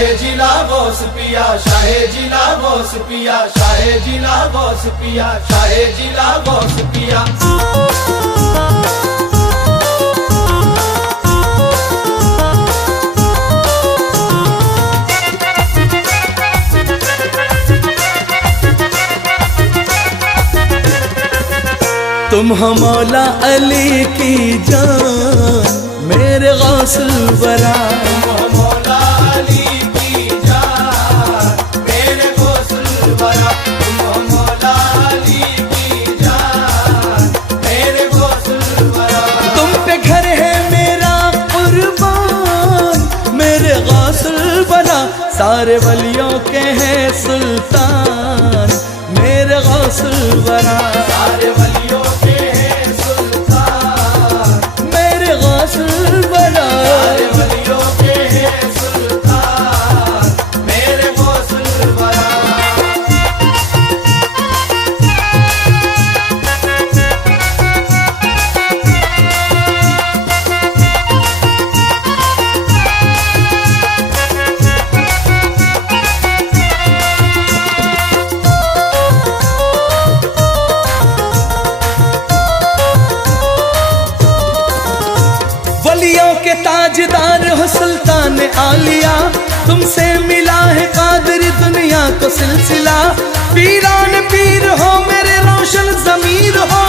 शाहे जिला गौस पिया, शाहे जिला गौस पिया, शाहे जिला गौस पिया, शाहे जिला गौस पिया। तुम हो मौला अली की जान मेरे गौसुल वरा, तुम हो मौला अली की जान मेरे गौसुल वरा, तुम हो मौला अली की जान मेरे गौसुल वरा। तुम पे घर है मेरा कुर्बान मेरे गौसुल वरा, सारे वलियों के हैं सुल्तान मेरे गौसुल वरा, सारे वलियों के हैं सुल्तान मेरे गौसुल वरा, सारे वलियों के हैं सुल्तान मेरे गौसुल वरा। वलियों के ताजदार हो सुल्तान आलिया, तुमसे मिला है कादर दुनिया को सिलसिला। पीरान पीर हो मेरे रोशन ज़मीर हो,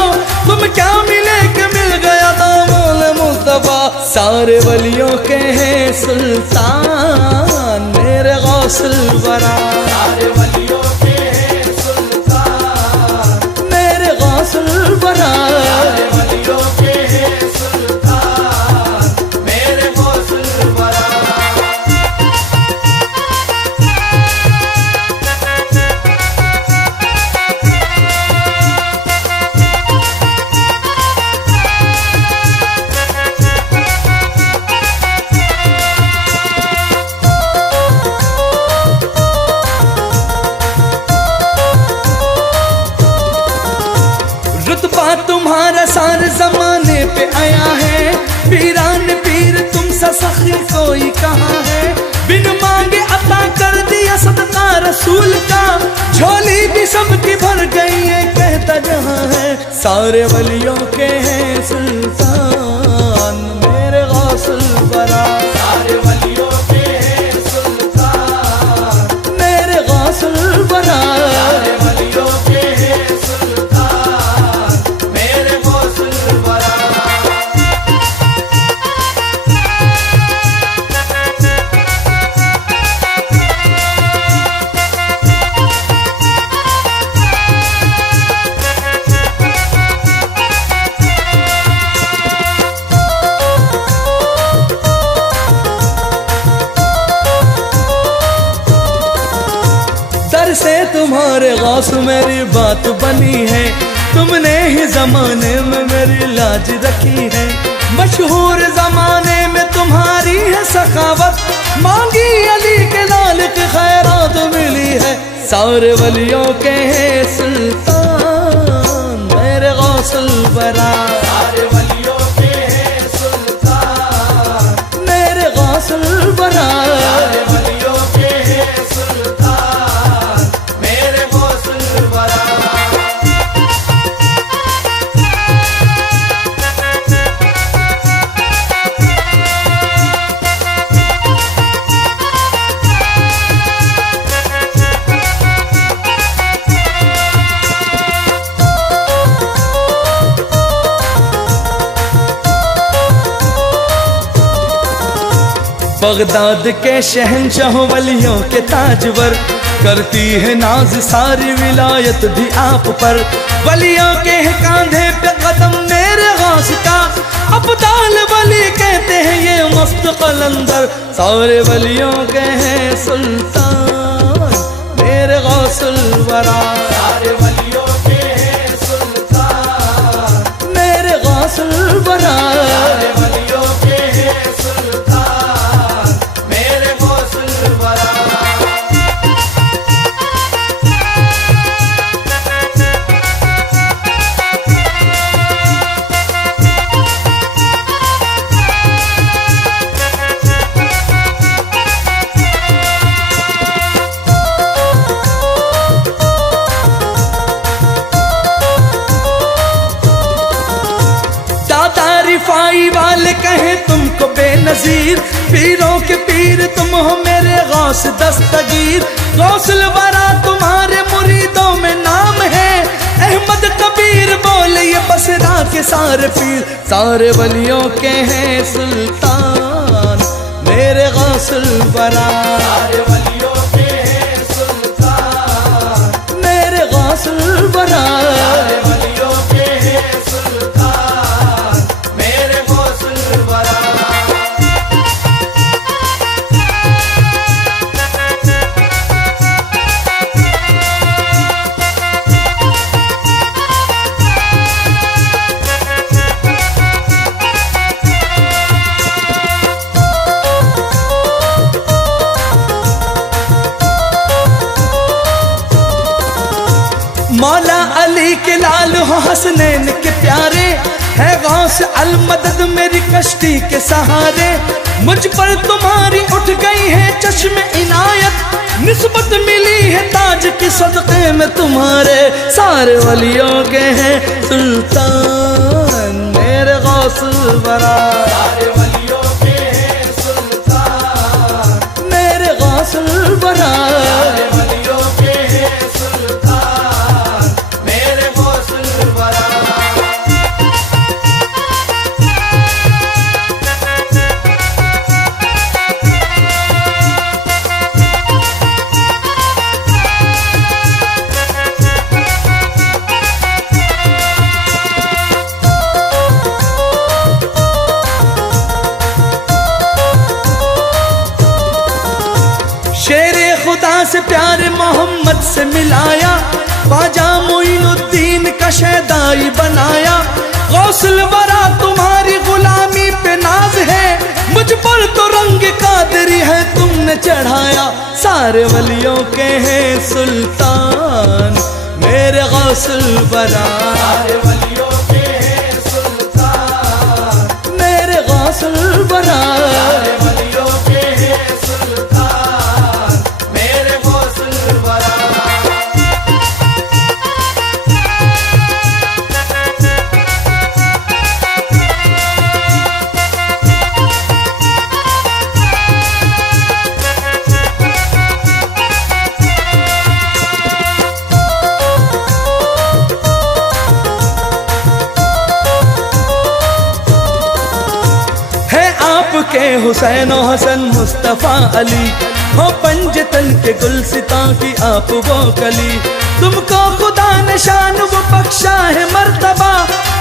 तुम क्या मिले कि मिल गया दामन मुस्तफा, सारे वलियों के हैं सुल्तान मेरे गौसुल वरा, सारे वलियों के हैं सुल्तान मेरे गौसुल वरा, सारे वलियों के हैं सुल्तान मेरे गौसुल वरा। रुतबा तुम्हारा सारे जमाने पे आया है, पीरान पीर तुम सा सखी कोई कहाँ है। बिन मांगे अता कर दिया सदका रसूल का, झोली भी सबकी भर गई है कहता जहाँ है, सारे वलियों के हैं सुल्तान मेरे गौसुल वरा, सारे वलियों के हैं सुल्तान मेरे गौसुल वरा, सारे वलियों के हैं सुल्तान मेरे गौसुल वरा। दर से तुम्हारे गौस मेरी बात बनी है, तुमने ही जमाने में मेरी लाज रखी है। मशहूर जमाने में तुम्हारी है सखावत, मांगी अली के लाल की खैरात मिली है, सारे वलियों के हैं सुल्तान मेरे गौसुल वरा, सारे वलियों के हैं सुल्तान मेरे गौसुल वरा, सारे वलियों के हैं सुल्तान मेरे गौसुल वरा। बगदाद के शहंशाह वलियों के ताजवर, करती है नाज सारी विलायत भी आप पर। वलियों के है कांधे पे कदम मेरे गौस का, अब्दाल वली कहते हैं ये मस्त कलंदर, सारे वलियों के हैं सुल्तान मेरे गौसुल वरा, सारे वलियों के हैं सुल्तान मेरे गौसुल वरा, सारे वलियों के हैं सुल्तान मेरे गौसुल वरा। वाले कहें तुमको बेनजीर, पीरों के पीर तुम हो मेरे गौस दस्तगीर। गौसल वरा तुम्हारे मुरीदों में नाम है, अहमद कबीर बोले ये बसरा के सारे पीर। सारे वलियों के हैं सुल्तान मेरे गौसल वरा, सारे वलियों के हैं सुल्तान मेरे गौसल वरा। सारे वलियों के हैं सुल्तान मेरे गौसुल वरा। मौला अली के लाल हो हसनैन के प्यारे, है गौस अल मदद मेरी कश्ती के सहारे। मुझ पर तुम्हारी उठ गई है चश्मे इनायत, निस्बत मिली है ताज की सदक़े में तुम्हारे। सारे वलियों के हैं सुल्तान मेरे गौसुल वरा, सारे वलियों के हैं सुल्तान मेरे गौसुल वरा। सारे वलियों के हैं सुल्तान मेरे गौसुल वरा। शेरे खुदा से प्यारे मोहम्मद से मिलाया, ख्वाजा मोइनुद्दीन का शहदाई बनाया। गौसल वरा तुम्हारी गुलामी पे नाज है, मुझ पर तो रंग कादरी है तुमने चढ़ाया। सारे वलियों के हैं सुल्तान मेरे गौसल वरा, सारे वलियों के हैं सुल्तान मेरे गौसल वरा। सारे वलियों के हैं सुल्तान मेरे गौसुल वरा। के हुसैन और हसन मुस्तफ़ा अली हो पंजतन के गुलसिता की आप वो कली। तुमको खुदा ने शान वो बख्शा है मर्तबा,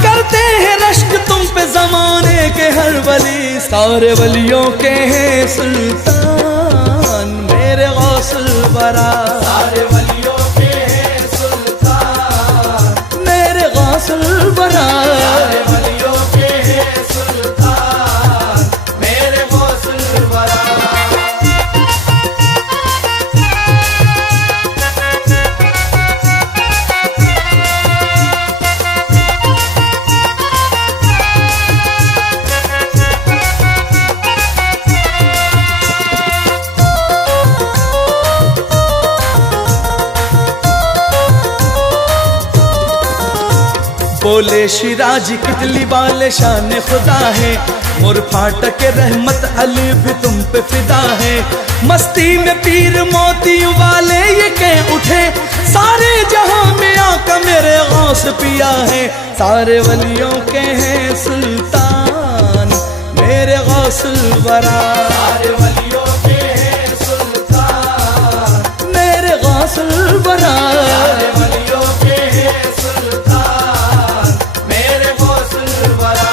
करते हैं रश्क तुम पे जमाने के हर वली। सारे वलियों के हैं सुल्तान मेरे गौसुल वरा, सारे वलियों के हैं सुल्तान मेरे गौसुल वरा। सारे वलियों के हैं सुल्तान मेरे गौसुल वरा। बोले शिराजी कितली वाले शान खुदा है, मोर फाटक के रहमत अली भी तुम पे फिदा है। मस्ती में पीर मोती वाले ये कह उठे, सारे जहां में आका मेरे गौस पिया है। सारे वलियों के हैं सुल्तान मेरे गौसुल वरा, सारे वलियों के हैं सुल्तान मेरे गौसुल वरा। सारे वलियों के हैं सुल्तान मेरे गौसुल वरा।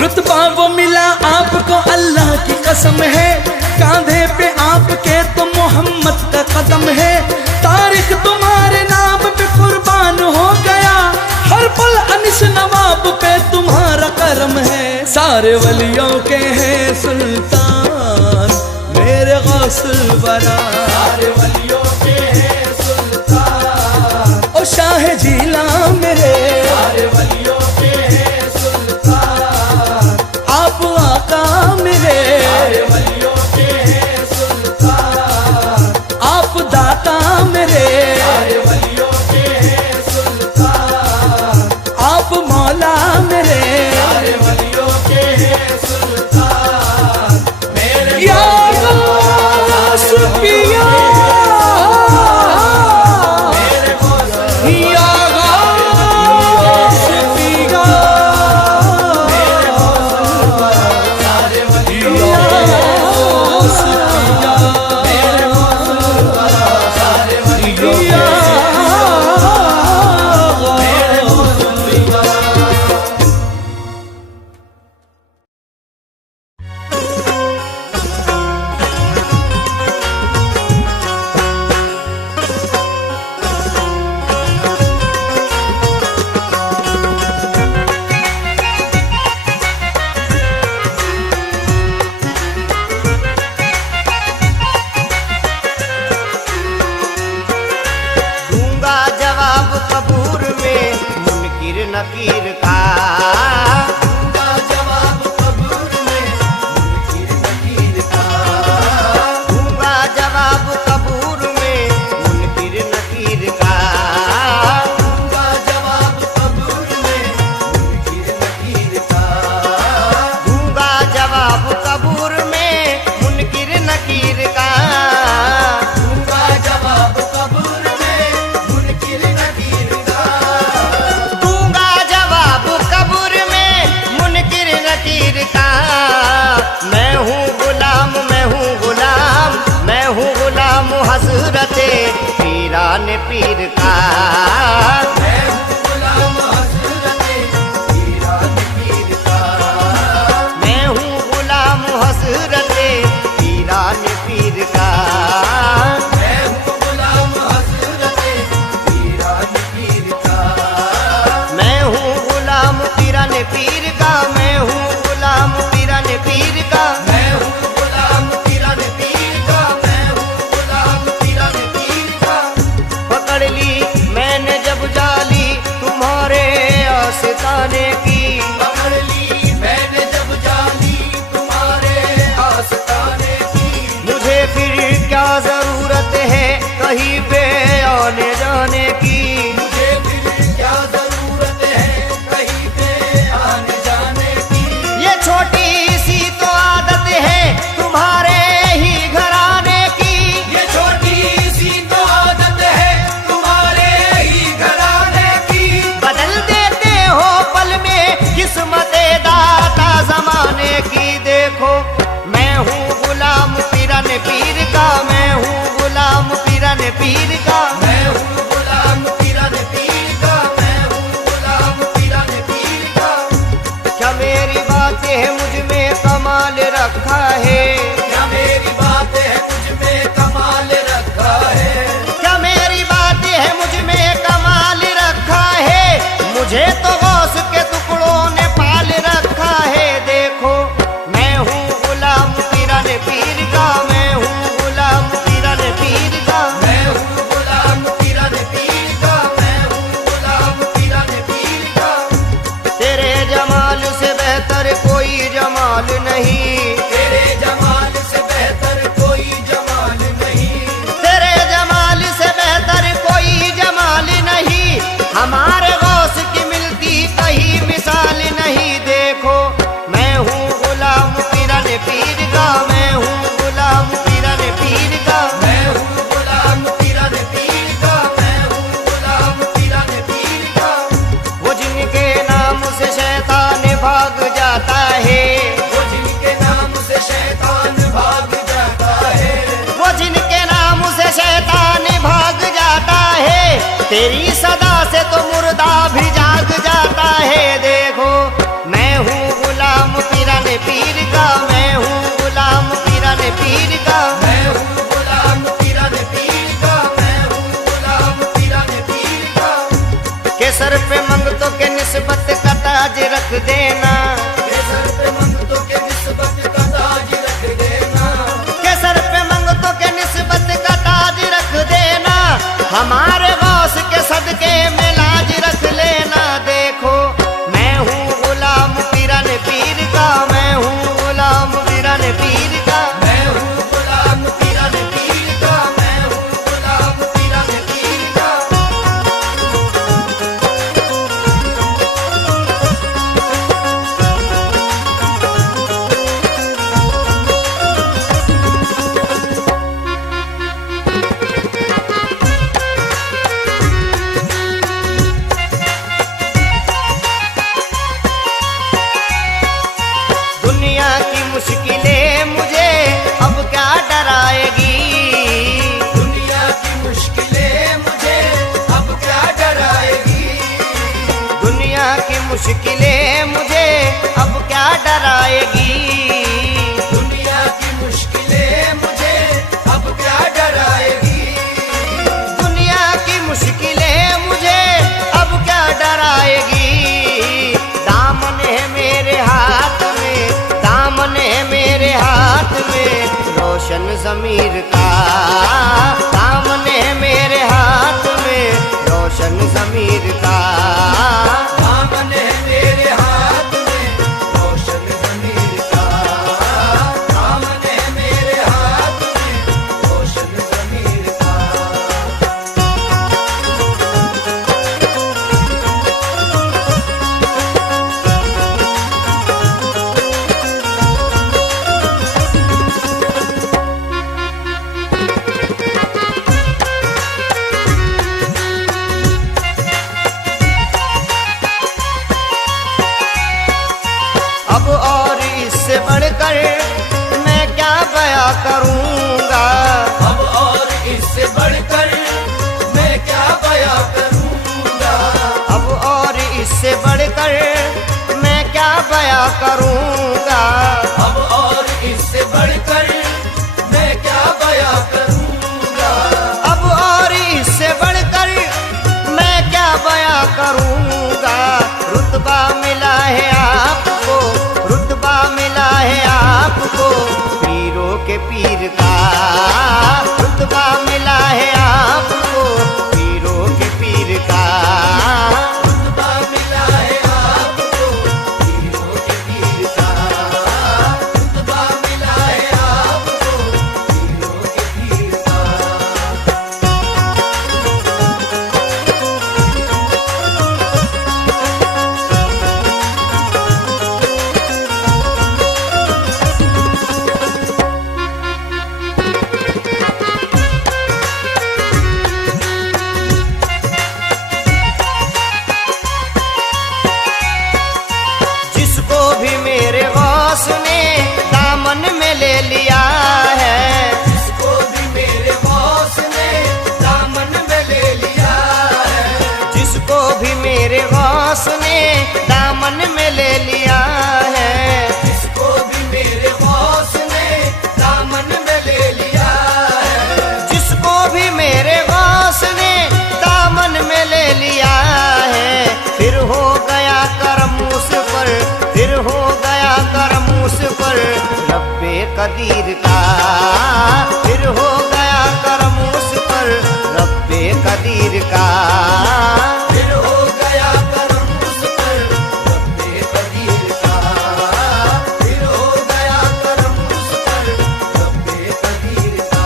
रुतबा वो मिला आपको अल्लाह की कसम है, कांधे पे आपके तो मोहम्मद का कदम है। तारीख तुम्हारे नाम पे कुर्बान हो गया, हर पल अनिस नवाब पे तुम्हारा करम है। सारे वलियों के हैं सुल्तान मेरे गौसुल वरा, सारे वलियों के हैं सुल्तान मौला मेरे, सारे वलियों के हैं सुल्तान मेरे या गौस पिया, मेरे गौस या गौस पिया, सारे वलियों या गौस पिया, मेरे गौस सारे वलियों या दूंगा जवाब कबूर में मुनकिर नकीर का, का जवाब कबूर में मुनकिर नकीर का, दूंगा जवाब कबूर में मुनकिर नकीर का, का जवाब कबूर में मुनकिर नकीर का, दूंगा जवाब कबूर में मुनकिर नकीर का, का जवाब कबूर में मुनकिर नकीर का, दूंगा जवाब कबूर में मुनकिर नकीर का। मैं हूँ गुलाम, मैं हूँ गुलाम, मैं हूँ गुलाम हजरत पीरान पीर का। मैं हूँ गुलाम हज़रत पीरान पीर का, मैं हूँ गुलाम हजरत पीरान पीर का। मैं हूँ गुलाम हज़रत पीरान पीर का, मैं हूँ गुलाम पीरान पीर का, मैं हूँ गुलाम पीरान पीर का। मैं हूँ गुलाम पीरान पीर का, मैं हूँ गुलाम पीरान पीर का। पकड़ ली मैंने जब जाली तुम्हारे आस्ताने की, पकड़ ली मैंने जब जाली तुम्हारे आस्ताने की, मुझे फिर क्या जरूरत है कहीं पे आने जाने की। मुझे फिर क्या जरूरत है कहीं पे आने जाने की। ये छोटी सी तो आदत है तुम्हारे ही घराने की, ये छोटी सी तो आदत है तुम्हारे ही घराने की। बदल देते हो पल में किस्मत दाता जमाने की। देखो मैं हूँ गुलाम पीरान पीर का, मैं हूँ गुलाम पीरान पीर का। मैं हूँ गुलाम पीरान पीर का, मैं हूँ गुलाम पीरान पीर का। क्या मेरी बातें है मुझ में कमाल रखा है, क्या मेरी बात है मुझ में कमाल रखा है। क्या मेरी बातें है मुझ में कमाल रखा है। मुझे तो गौस के टुकड़ों ने पाल रखा है। देखो मैं हूँ गुलाम पीरान पीर का, मैं हूँ गुलाम पीरान पीर का। मैं हूँ गुलाम पीरान पीर का, मैं हूँ गुलाम पीरान पीर का। तेरे जमाल से बेहतर कोई जमाल नहीं, तेरे जमाल से बेहतर कोई जमाल नहीं। तेरे जमाल से बेहतर कोई जमाल नहीं। हमारे गौस की मिलती कहीं मिसाल नहीं। देखो मैं हूँ गुलाम पीरान पीर का, मैं हूँ गुलाम पीरान पीर का। मैं हूँ गुलाम पीरान पीर का, मैं हूँ गुलाम पीरान पीर का। वो जिनके नाम से शैतान भाग जाता है, वो जिनके नाम से शैतान भाग जाता है, वो जिनके नाम से शैतान भाग जाता है। तेरी सदा से तो मुर्दा भी जाग जाता है। देखो मैं हूँ गुलाम पीरान पीर का, मैं हूँ गुलाम पीरान पीर का। मैं हूँ गुलाम पीरान पीर का, मैं हूँ गुलाम पीरान पीर का। के सर पे मंगतों के निस्बत का ताज रख देना, के सर पे मंगतों के निस्बत का ताज रख देना, के सर पे मंगतों के निस्बत का ताज रख देना। हमारे गौस के सदके में लाज रख लेना। देखो मैं हूँ गुलाम पीरान पीर का, मैं हूँ गुलाम पीरान पीर का। मैं हूँ गुलाम पीरान पीर का, मैं हूँ गुलाम पीरान पीर का। मुश्किलें मुझे अब क्या डराएगी। दुनिया की मुश्किलें मुझे अब क्या डराएगी। दुनिया की मुश्किलें मुझे अब क्या डराएगी। दुनिया की मुश्किलें मुझे अब क्या डराएगी। दुनिया की मुश्किलें मुझे अब क्या डराएगी। दामन है मेरे हाथ में, दामन है मेरे हाथ में रोशन ज़मीर का। दामन है मेरे हाथ में रोशन ज़मीर का। दामन है मेरे हाथ में रोशन ज़मीर का। दामन है मेरे हाथ में रोशन ज़मीर का। अब और इससे बढ़कर मैं क्या बयां करूंगा। अब और इससे बढ़कर मैं क्या बयां करूंगा। अब और इससे बढ़कर मैं क्या बयां करूंगा। अब और इससे बढ़कर मैं क्या बयां करूंगा। अब और इससे बढ़कर मैं क्या बयां करूंगा। रुतबा मिला है आपको, रुतबा मिला है आपको पीरों के पीर का। रुतबा मिला है आपको पीरों के पीर का। रुतबा मिला है आपको पीरों के पीर का। रुतबा मिला है आपको पीरों के पीर का। जिसको भी मेरे गौस ने दामन में ले लिया है। जिसको भी मेरे गौस ने दामन में ले लिया है। जिसको भी मेरे गौस ने दामन में ले लिया है। जिसको भी मेरे गौस ने दामन में ले लिया है। जिसको भी मेरे गौस ने दामन में ले लिया है। फिर हो गया करम उस पर, फिर हो गया करम उस पर रब्बे कदीर का। फिर हो गया करम उस पर रब्बे कदीर का। फिर हो गया करम उस पर रब्बे कदीर का। फिर हो गया करम उस पर रब्बे कदीर का।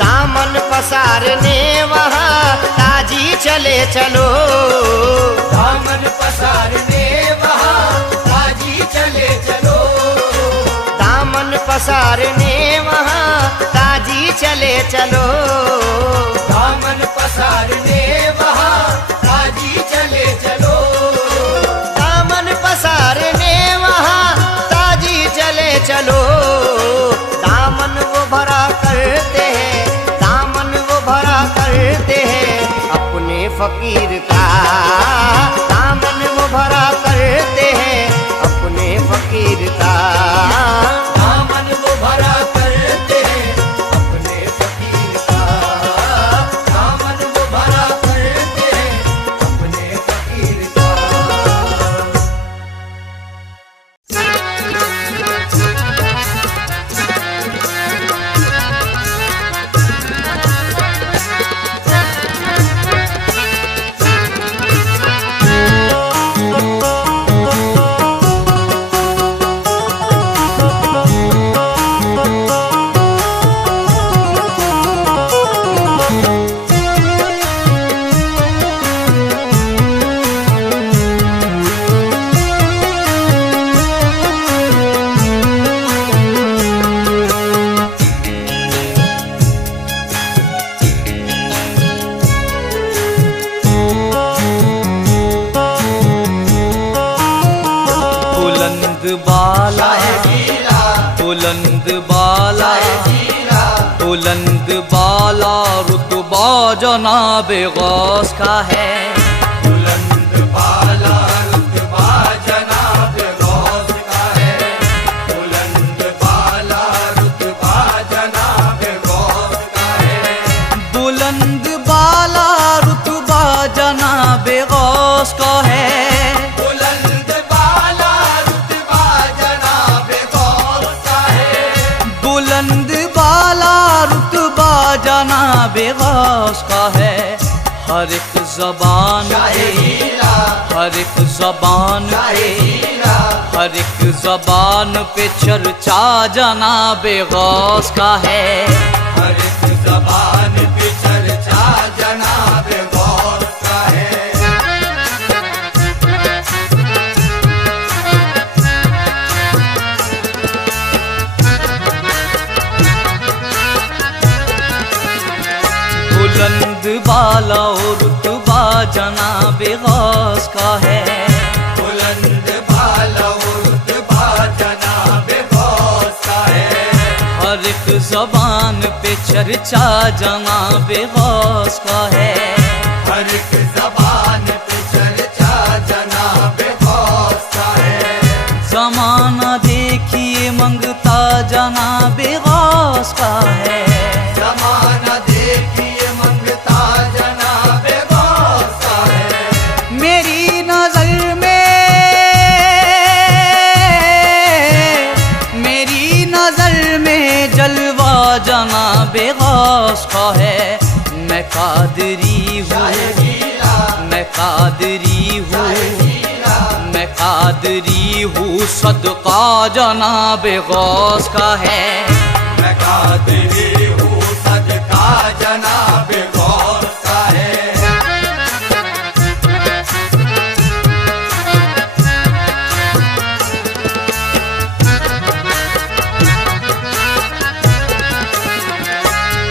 दामन पसारने वहाँ ताजी चले चलो। दामन पसारने वहाँ ताजी चले चलो। दामन पसारने वहाँ ताजी चले चलो। दामन पसारने वहाँ ताजी चले चलो। दामन पसारने वहाँ ताजी चले चलो। दामन वो भरा करते हैं, दामन वो भरा करते हैं अपने फकीर का। दामन वो भरा करते हैं अपने फकीर का। दामन वो भरा करते हैं अपने फकीर का। दामन वो भरा करते हैं अपने फकीर का। बुलंद बाला रुतबा जनाबे गौस का है। बुलंद बाला रुतबा जनाब गौस का है। बुलंद बाला रुतबा जनाब गौस का है। बुलंद बाला रुतबा जनाबे गौस का है। बुलंद बाला रुतबा जनाब गौस का है। बुलंद बाला रुतबा जनाबे गौस का है। हर एक ज़बान पे, हर एक ज़बान पे, हर एक ज़बान पे चर्चा जनाबे गौस का है। हर एक ज़बान पे चर्चा जनाब गौस का है। बुलंद बाला और रुतबा जनाबे गौस का है। बुलंद बाला रुतबा जनाब गौस का है। हर एक ज़बान पे चर्चा जनाबे गौस का है। हर एक ज़बान पे चर्चा जनाब गौस का है। ज़माना देखिए मंगता जनाबे गौस का है। ज़माना देखिए मंगता जनाब गौस का है। मेरी नजर में, मेरी नजर में जलवा जनाबे गौस का है। मैं कादरी हूँ, मैं कादरी हूँ, मैं कादरी हूँ, सदका जनाबे गौस का है। मैं कादरी हूँ, सदका जनाब गौस का है।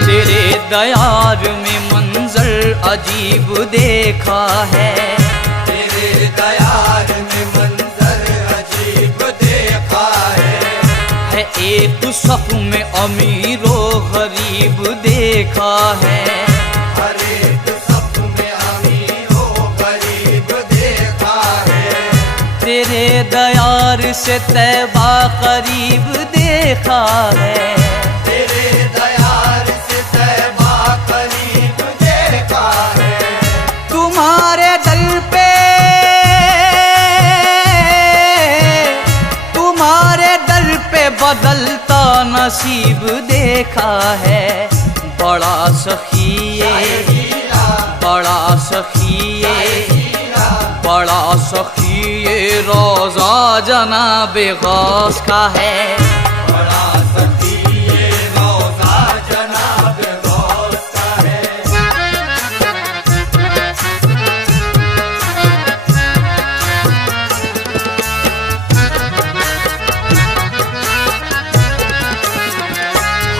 तेरे दयार में मंजर अजीब देखा है। तेरे दयार में मंजर अजीब देखा है। एक सफ में अमीरो गरीब देखा है। हर एक सफ में अमीरो गरीब देखा है। तेरे दयार से तैबा करीब देखा है। तेरे दयार से तैबा करीब देखा है। तुम्हारे दल पे, तुम्हारे दल पे बदलता नसीब देखा है। बड़ा सखिए, बड़ा सखिए, बड़ा सखिए रोज़ा जनाबे गौस का है। बड़ा सखिए रोज़ा जनाब गौस का है।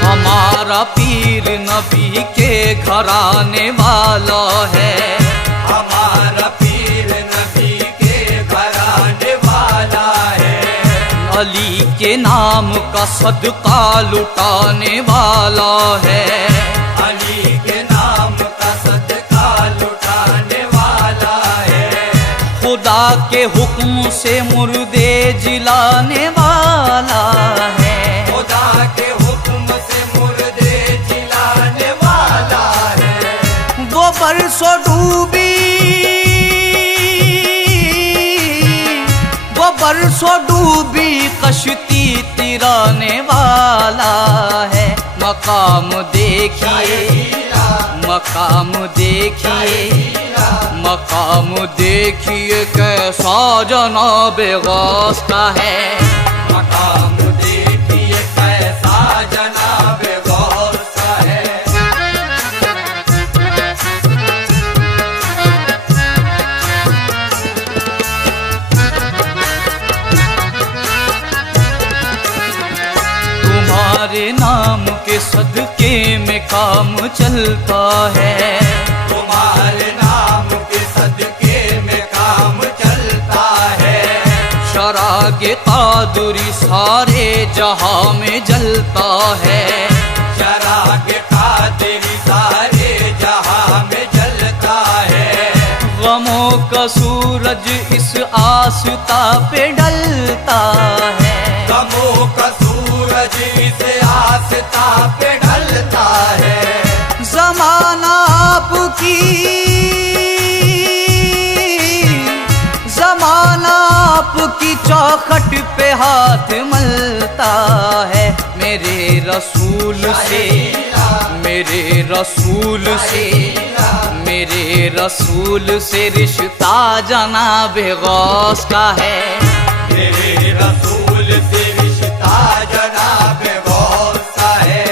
हमारा पीर नबी के घराने वाला है। हमारा पीर नबी के घराने वाला है। अली के नाम का सदका लुटाने वाला है। अली के नाम का सदका लुटाने वाला है। खुदा के हुक्म से मुर्दे जिलाने वाला है। खुदा के हुक्म से मुर्दे जिलाने वाला है। वो बरसों डूबी, वो बरसों डूबी कश्ती तिराने वाला है। मकाम देखिए, मकाम देखिए, मकाम देखिए कैसा जनाबे गौस का है। मकाम देखिए कैसा जनाब गौस का है। तुम्हारे नाम के सदके में काम चलता है। तुम्हारे नाम के सदके में काम चलता है। शरागे कादरी सारे जहां में जलता है। जरा के खातिर सारे जहां में जलता है। गमों का सूरज इस आस्था पे ढलता है। गमों का सूरज इस आस्था पे ढलता है। ज़माना आपकी चौखट पे हाथ मलता है। मेरे रसूल से रिश्ता जनाबे गौस का है। मेरे रसूल से रिश्ता जनाबे गौस का है।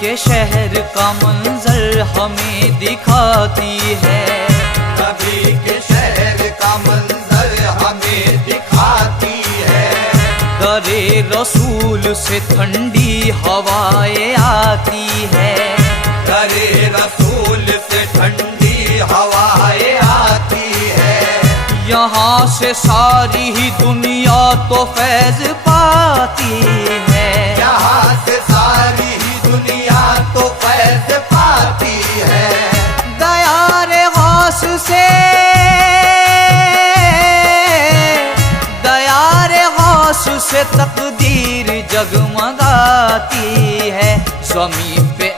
के शहर का मंजर हमें दिखाती है। नबी के शहर का मंजर हमें दिखाती है। दरे रसूल से ठंडी हवाएं आती है। दरे रसूल से ठंडी हवाएं आती है। यहाँ से सारी ही दुनिया तो फैज पाती है। यहाँ से सारी दुनिया तो फैज़ पाती है। दयारे गौस से तकदीर जगमगाती है। ज़मीं पे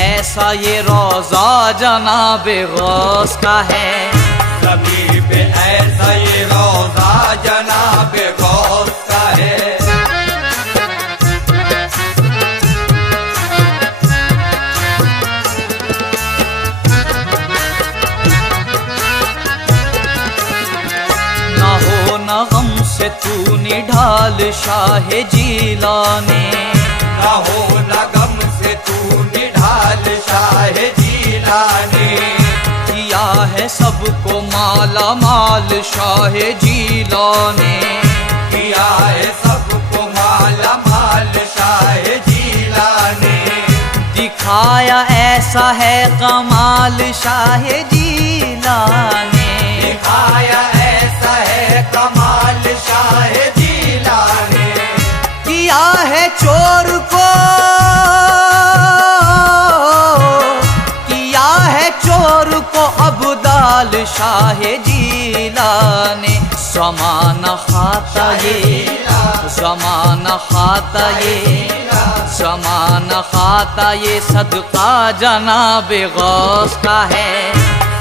ऐसा ये रोज़ा जनाबे गौस का है। ज़मीं पे ऐसा ये रोज़ा जनाबे गौस का है। ना हो ना गम से तू निढाल शाह जीलाने। ना हो ना गम से तू निढाल शाह जीलाने। किया है सबको माला माल शाह जीलाने। किया है सबको माला माल शाह जीलाने। दिखाया ऐसा है कमाल शाह जीलाने। दिखाया ऐसा है कमाल शाह जीलाने। किया है चोर को अब्दाल शाह जीलाने। ज़माना खाता ये सदका जनाबे गौस का है।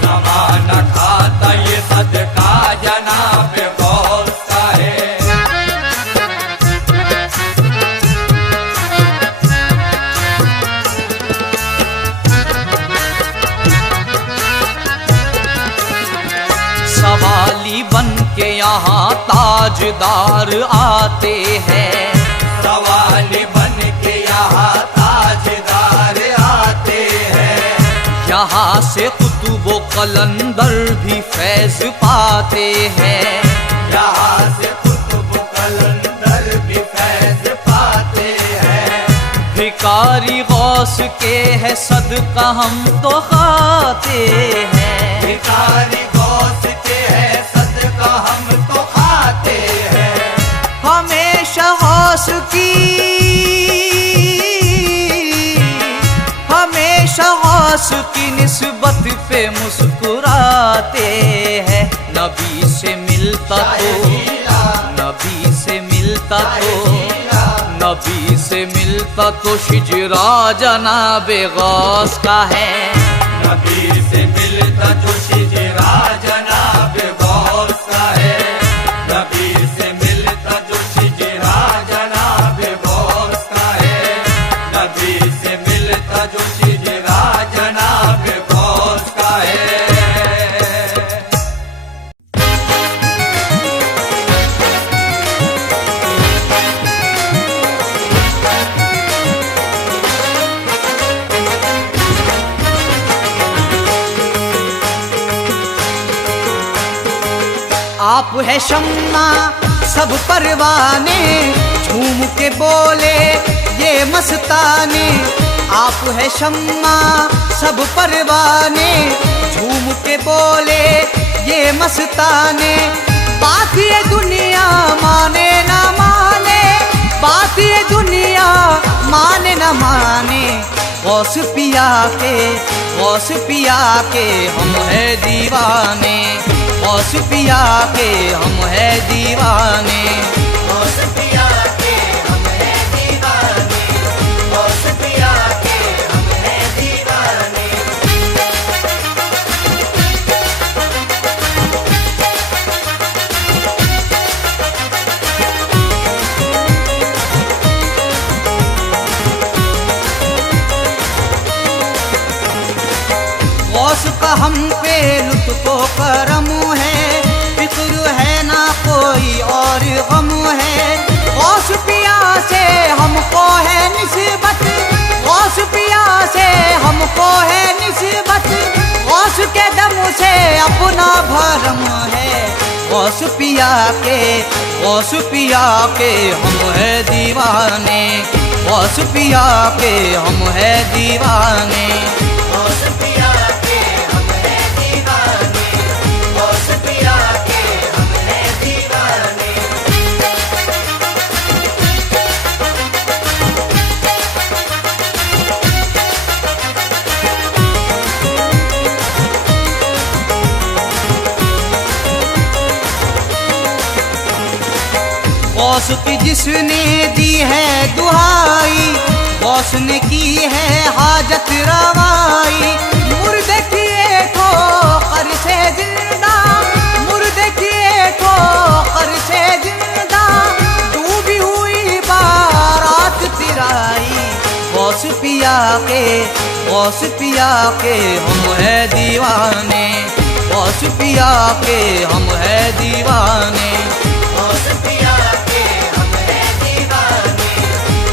ज़माना खाता ये सदका जनाबे गौस का है। सवाली बन के यहाँ ताजदार आते हैं। सवाली बन के यहाँ ताजदार आते हैं। यहाँ से कुतुब कलंदर भी फैज पाते हैं। यहाँ से कुतुब कलंदर भी फैज पाते हैं। भिकारी गौस के है सदका हम तो खाते हैं। भिकारी गौस के है सदका हम तो खाते हैं। हमेशा गौस की निस्बत पे मुस्कुराते हैं। नबी से मिलता तो शिजरा जनाबे गौस का है। नबी से मिलता जो शिजरा जनाबे गौस का है। नबी से मिलता जो शिजरा जनाबे गौस का है। नबी से मिलता जो शिजरा जनाबे गौस का है। आप है शम्मा सब परवाने, झूम के बोले ये मस्ताने, आप है शम्मा सब परवाने, झूम के बोले ये मस्ताने। बात ये दुनिया माने ना माने, बात ये दुनिया माने ना माने, गौस पिया के हम है दीवाने, गौस पिया के हम है दीवाने, गौस पिया के हम है दीवाने, गौस पिया के हम है दीवाने। गौस का हम पे लुत्फो करम है, फिक्र है ना कोई और गम है। गौस पिया से हमको है निस्बत, गौस पिया से हमको है निस्बत, गौस के दम से अपना भरम है। गौस पिया के हम है दीवाने, गौस पिया के हम है दीवाने, गौस पिया के हम है दीवाने, गौस पिया के हम है दीवाने। गौस की जिसने दी है दुहाई, गौस ने की है हाजत रवाई। मुर्दे किए ठोकर से जिंदा, मुर्दे किए ठोकर से जिंदा, डूबी हुई बारात तिराई। गौस पिया के हम है दीवाने, गौस पिया के हम है दीवाने, गौस पिया के हम है दीवाने,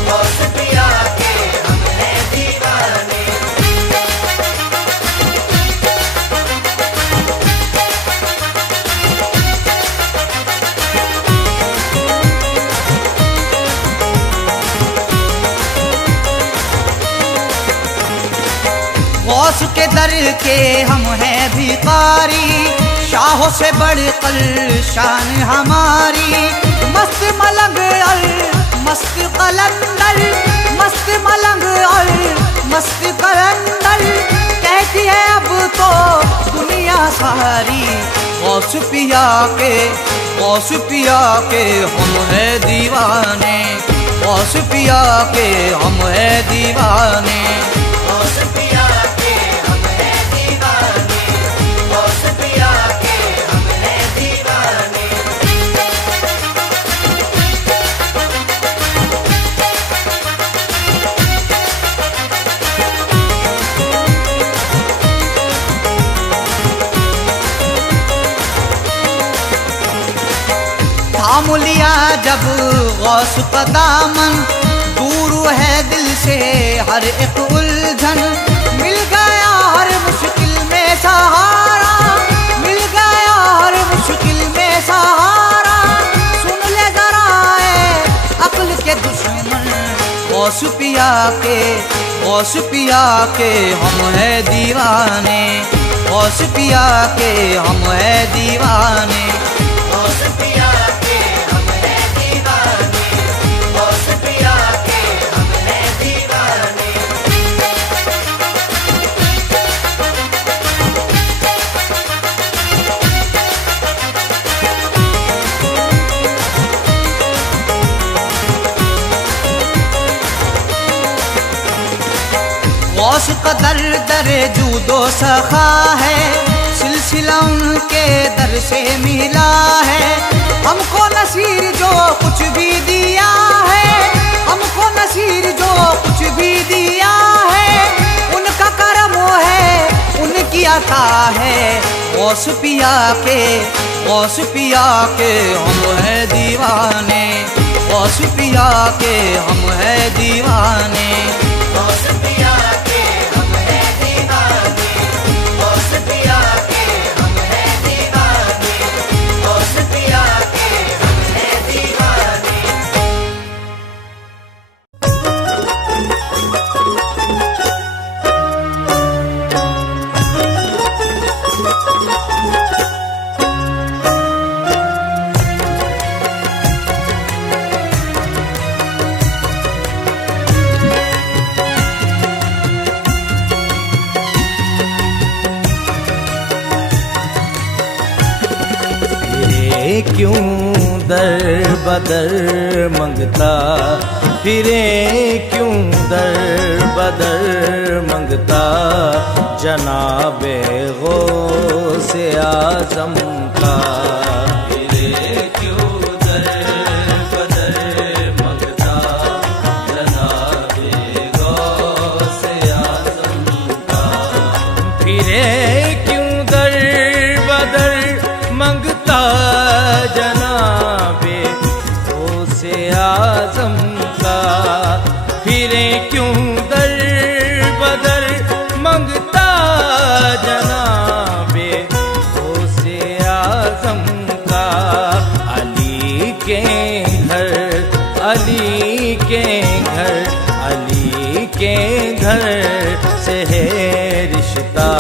गौस पिया के हम है दीवाने। गौस के दर के हम हैं भिखारी, शाहों से बढ़कर शान हमारी। मस्त मलंग अल मस्त कलंदर, मस्त मलंग अल मस्त कलंदर, कहती है अब तो दुनिया सारी। गौस पिया के हम है दीवाने, गौस पिया के हम है दीवाने, गौस पिया के हम है दीवाने, गौस पिया के हम है दीवाने। थाम लिया जब गौस का दामन, दूर है दिल से हर एक उलझन। मिल गया हर मुश्किल में सहारा, मिल गया हर मुश्किल में सहारा। सुन ले जरा अक्ल के दुश्मन, गौस पिया के हम है दीवाने, गौस पिया के हम है दीवाने, गौस पिया के हम है दीवाने, गौस पिया के हम है दीवाने। गौस का दर दर जूदो सखा है, सिलसिला उनके दर से मिला है। हमको नसीर जो कुछ भी दिया है, हमको नसीर जो कुछ भी दिया है, उनका करम है उनकी अता है। गौस पिया के हम है दीवाने, गौस पिया के हम है दीवाने, गौस पिया के हम है दीवाने, गौस पिया के हम है दीवाने, गौस पिया के हम है दीवाने। दर बदर मंगता फिरे क्यों दर बदर मंगता जनाबे गौसे आज़म का। फिरे क्यों दर बदर मंगता जनाबे गौसे आज़म का। फिरे क्यों दर बदर मंगता जनाबे गौसे आज़म का। फिरे क्यों दर बदर मंगता जनाबे गौसे आज़म का। अली के घर अली के घर अली के घर से है रिश्ता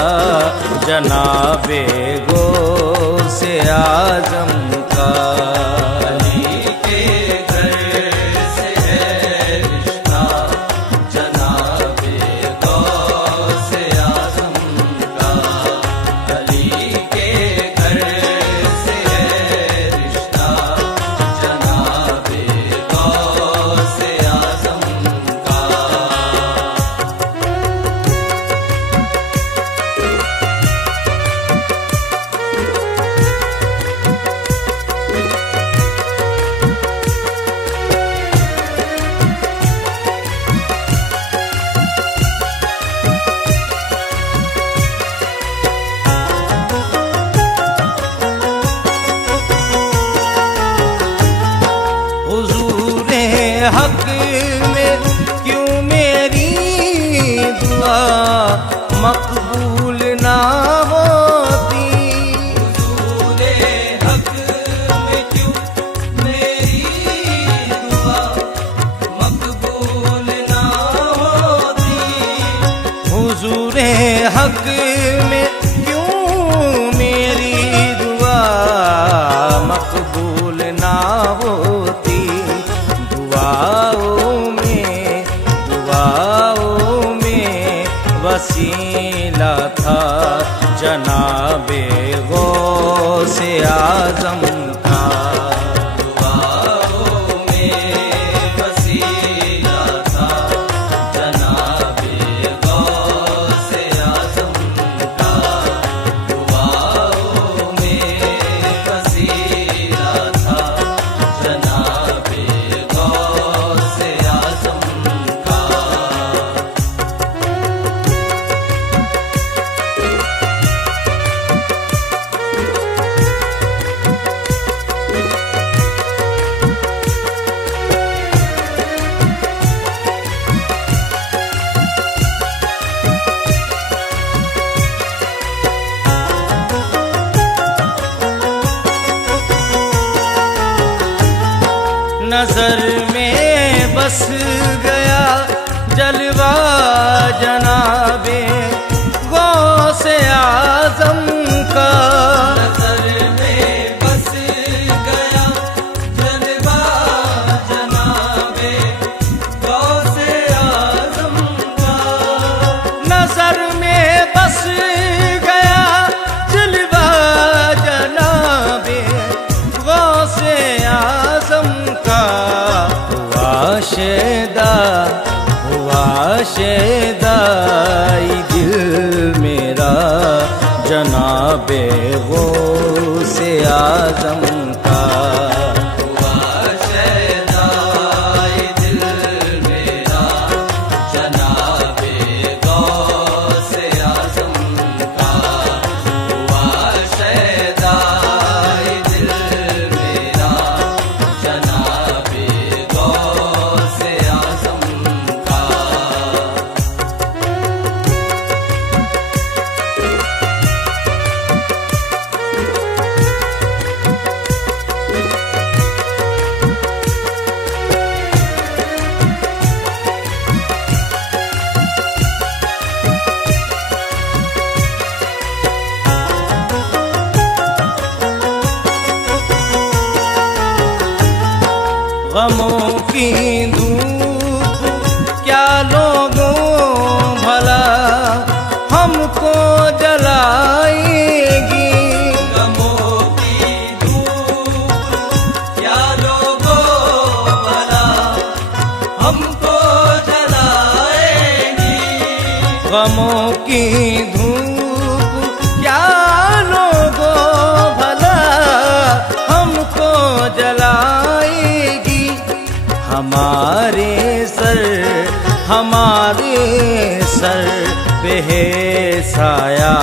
जनाबे गौसे आज़म का। अली के घर से है रिश्ता जनाबे गौसे आज़म का। अली के घर से है रिश्ता जनाबे गौसे आज़म का। हुजूरे हक में क्यों मेरी दुआ मकबूल ना होती। हुजूरे हक में क्यों मेरी दुआ मकबूल ना होती। हुजूरे हक में क्यों मेरी दुआ मकबूल ना होती। दुआओं में वसीला था जनाबे गौसे आज़म का। दुआओं में वसीला था जनाबे गौसे आज़म का। दुआओं में वसीला था जनाबे गौसे आज़म का। नजर में बस गया जलवा जनाबे गौसे आज़म का। नजर में बस गया जलवा जनाबे गौसे आज़म का। नजर में बस गया जलवा जनाबे गौसे आज़म का। हुआ शेदा ई दिल मेरा जनाबे गौसे आज़म का। हुआ शेदा ई दिल मेरा जनाबे गौसे आज़म का। हुआ शेदा ई दिल मेरा जनाबे गौसे आज़म का। गमों की धूप क्या लोगों भला हमको जलाएगी। गमों की धूप क्या गमों की धूप क्या लोगों भला हमको जलाएगी। हमारे सर पे है साया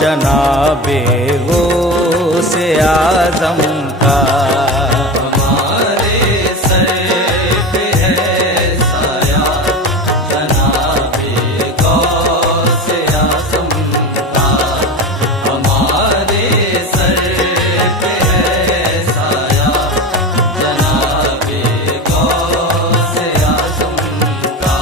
जनाबे गौसे आज़म का। हमारे सर पे है साया जनाबे गौसे आज़म का। हमारे सर पे है साया जनाबे गौसे आज़म का।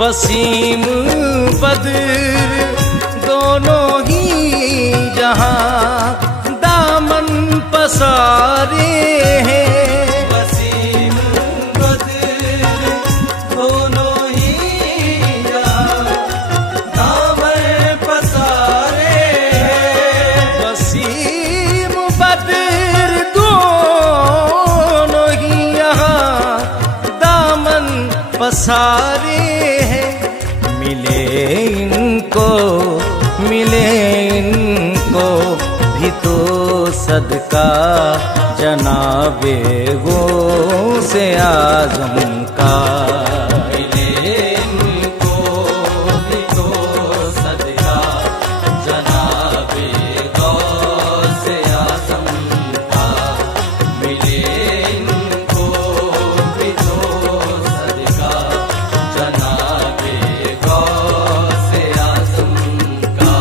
वसीम बद्र दोनों ही जहां दामन पसारे हैं। वसीम बद्र दोनों ही जहां दामन पसारे हैं। वसीम बद्र दोनों ही यहाँ दामन पसारे हैं। मिले इनको भी तो सदका जनाबे गौसे आज़म का। मिले इनको भी तो सदका जनाबे गौसे आज़म का। मिले इनको भी तो सदका जनाबे गौसे आज़म का।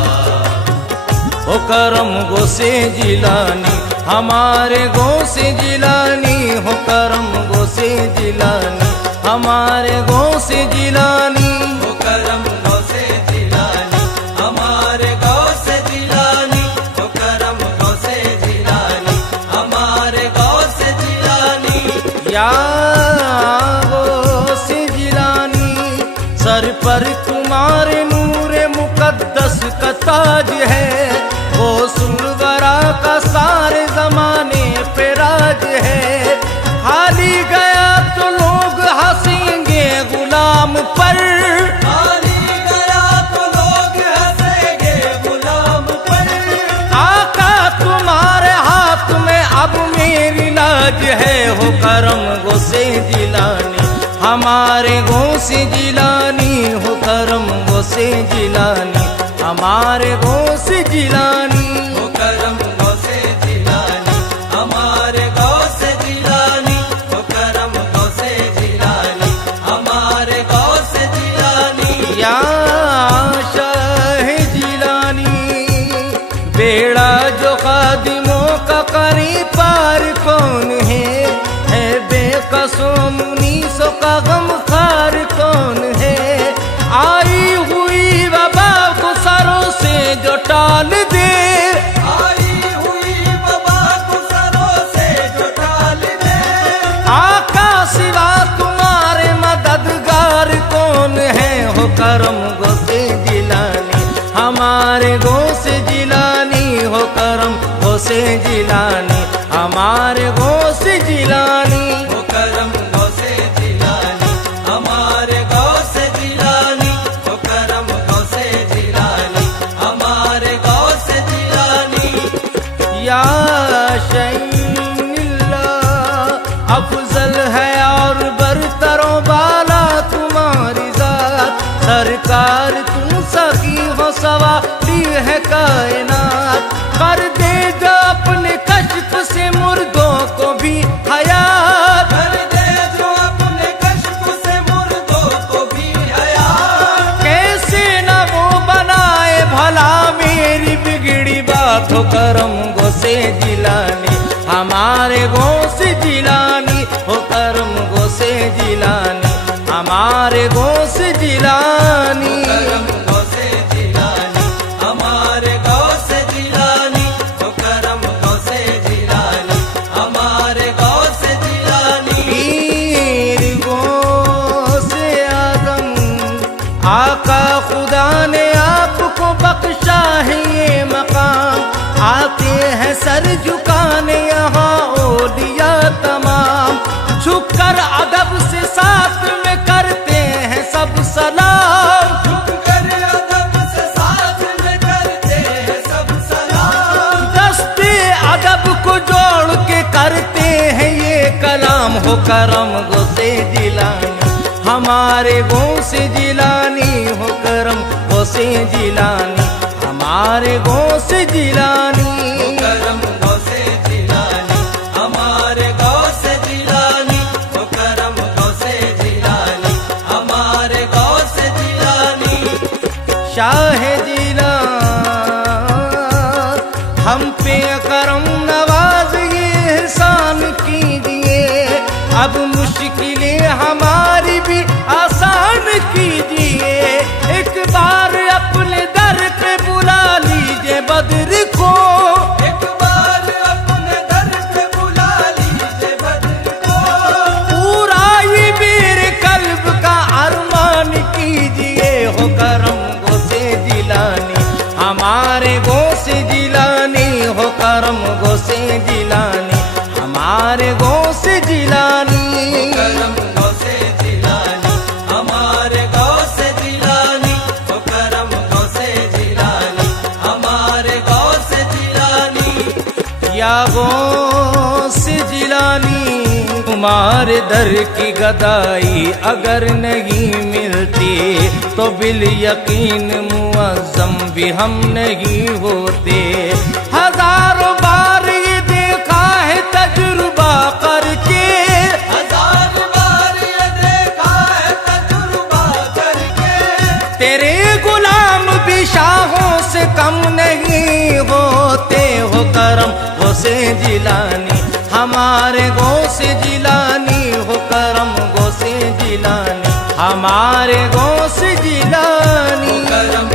ओ करम गौसे जिलानी हमारे गौसे जिलानी, हो करम गौसे जिलानी हमारे गौसे जिलानी। हो करम गौसे जिलानी हमारे गौसे जिलानी। हो करम गौसे जिलानी हमारे गौसे जिलानी। या गौसे जिलानी सर पर तुम्हारे नूरे मुकद्दस का ताज है। गौसुलवरा का सारे जमाने पे राज है। खाली गया तो लोग हंसेंगे गुलाम पर। खाली गया तो लोग हंसेंगे गुलाम पर। आका तुम्हारे हाथ में अब मेरी लाज है। हो करम गौसे जिलानी हमारे गौसे जिलानी। हो करम गौसे जिलानी हमारे गौसे जिलानी। हो करम गौसे जिलानी हमारे गौसे जिलानी। हो करम गौसे जिलानी हमारे गौसे जिलानी। या शाह जिलानी बेड़ा जो खादिमों का करी पार कौन है। बेकसों मुनीसों का गमखार कौन है। आई हुई वबा को सरों से जो टाल दे। आई हुई वबा को सरों से जो टाल दे। आका सिवा तुम्हारे मददगार कौन है। हो करम गौसे जिलानी हमारे गौसे जिलानी। हो करम गौसे जिलानी हमारे गौसे जिलानी। हो करम गौसे जिलानी हमारे गौसे जिलानी। हो करम गौसे जिलानी हमारे गौसे जिलानी। या शैनिल्ला अफजल है और बरतरों बाला तुम्हारी जात। सरकार तुम सकी हो सवाली है कायनात। कर दे जो अपने कश्फ से मुर्दों को भी हयात। कर दे जो अपने कश्फ से मुर्दों को भी हयात। कैसे न वो बनाए भला मेरी बिगड़ी बात। हो करम गौसे जिलानी हमारे गौसे जिलानी। हो करम गौसे जिलानी हमारे गौसे जिलानी। करम गौसे जिलानी हमारे गौसे जिलानी। आते हैं सर झुकाने यहाँ ओलिया तमाम, झुककर अदब से साथ में करते हैं सब सलाम। झुककर अदब से साथ में करते हैं सब सलाम। दस्ते अदब को जोड़ के करते हैं ये कलाम। हो करम गोसे जिलानी हमारे गौसे जिलानी, हो करम गौसे जिलानी हमारे गौसे जिलानी। करम गौसे जिलानी हमारे गौसे जिलानी, वो करम गौसे जिलानी हमारे गौसे जिलानी। शाह जिला हम पे करम नवाज ये एहसान कीजिए, अब मुश्किलें हमारी भी आसान कीजिए। एक बार अपने दर पे बुला लीजिए बद्र को, एक बार अपने दर पे बुला लीजिए बद्र को। पूरा ये मेरे कल्ब का अरमान कीजिए। हो करम गौसे जिलानी हमारे गौसे जिलानी, हो करम गौसे जिलानी हमारे गौसे जिलानी। करम गौसे जिलानी हमारे गौसे जिलानी, वो करम गौसे जिलानी हमारे गौसे जिलानी। या गौसे जिलानी तुम्हारे दर की गदाई अगर नहीं मिलती तो बिल यकीन मुअज्जम भी हम नहीं होते। हजारों बार ये देखा है तजुर्बा करके, हजार बार ये देखा है तजुर्बा करके। तेरे गुलाम भी शाहों से कम नहीं होते। हो करम गौसे जिलानी हमारे गौसे जिलानी, हो करम गौसे जिलानी हमारे गौसे जिलानी। करम